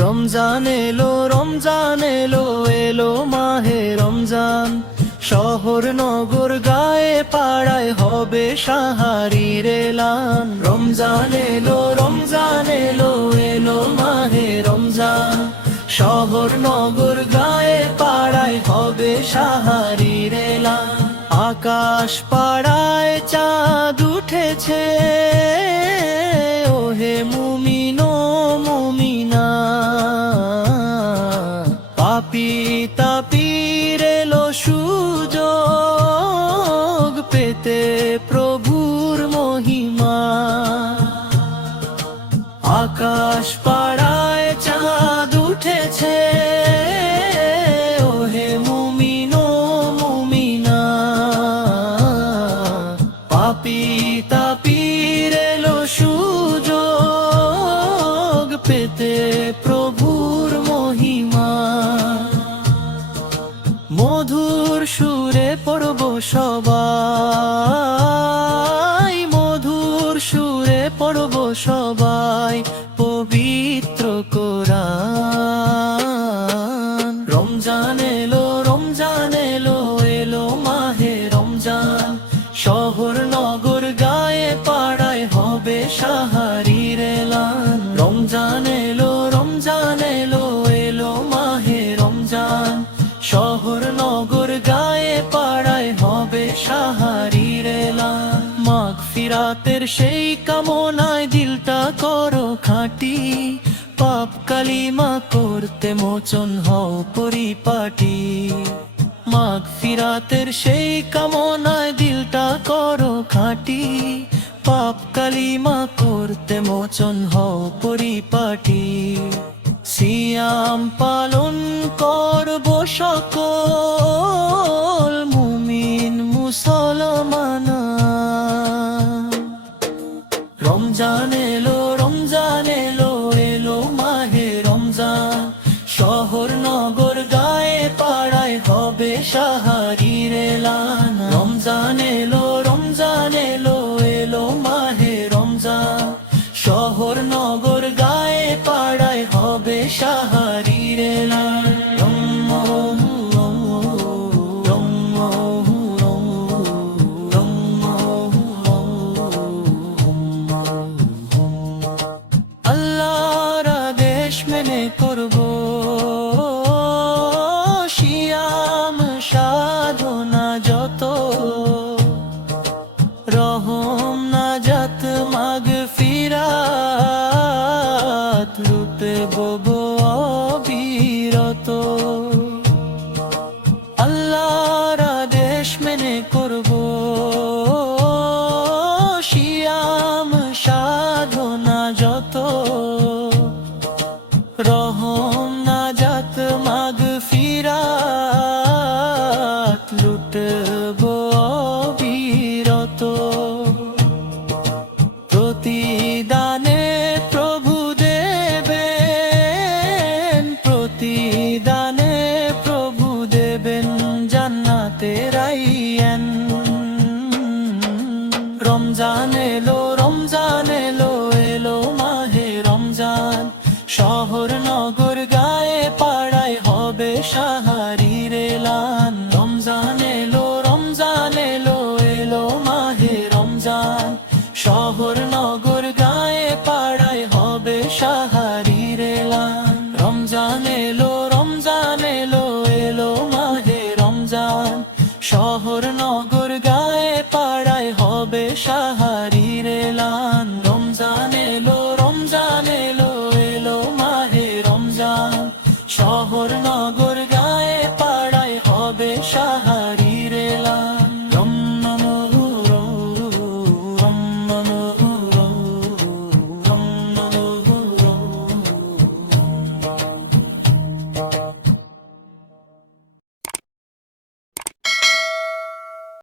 রমজান এলো, রমজান এলো, এলো মাহে রমজান। শহর নগর গায়ে পাড়ায় হবে সাহারির এলান। রমজান এলো, রমজান এলো, এলো মাহে রমজান। শহর নগর গায়ে পাড়ায় হবে সাহারির এলান। আকাশ পাড়ায় চাঁদ উঠেছে, ওহে মুমিন ও মুমিনা। পাপী তাপীর এলো সুযোগ পেতে প্রভুর মহিমা। আকাশ পাড়ায় চাঁদ উঠেছে, ওহে মুমিন ও মুমিনা। পাপী তাপীর এলো সুযোগ পেতে প্রভুর মহিমা। মধুর সুরে পড়ব সবাই, মধুর সুরে পড়ব সবাই পবিত্র কোরআন। রমজান এলো, রমজান এলো, এলো মাহে রমজান। শহর নগর গায়ে পাড়ায় হবে সাহারির এলান। রমজান এলো, রমজান এলো, এলো মাহে রমজান। শহর নগর গায়ে পাড়ায় হবে সাহারির এলান। মাগফিরাতের সেই কামনায় দিলটা করো খাঁটি, পাপ কালিমা করতে মোচন হও পরিপাটি। মাগফিরাতের সেই কামনায় দিলটা করো খাঁটি, পাপ কালিমা করতে মোচন হও পরিপাটি। সিয়াম পালন করব সকল মুমিন মুসলমান। রমজান এলো, রমজান এলো, এলো মাহে রমজান। শহর নগর গায়ে পাড়ায় হবে সাহারির এলান। রমজান এলো, রমজান এলো, এলো মাহে রমজান। শহর নগর গায়ে পাড়ায় হবে সাহারির এলান। আল্লাহর আদেশ মেনে করব সিয়াম সাধনা যত। রহম নাজাত মাগফিরাত লুটব অবিরত। আল্লাহর আদেশ মেনে করব সিয়াম সাধনা যত। রহম নাজাত মাগফিরাত লুটব অবিরত। প্রতিদানে প্রভু দেবেন, প্রতিদানে প্রভু দেবেন জান্নাতের আইন। রমজান এলো, রমজান এলো, এলো মাহে রমজান। শহর নগর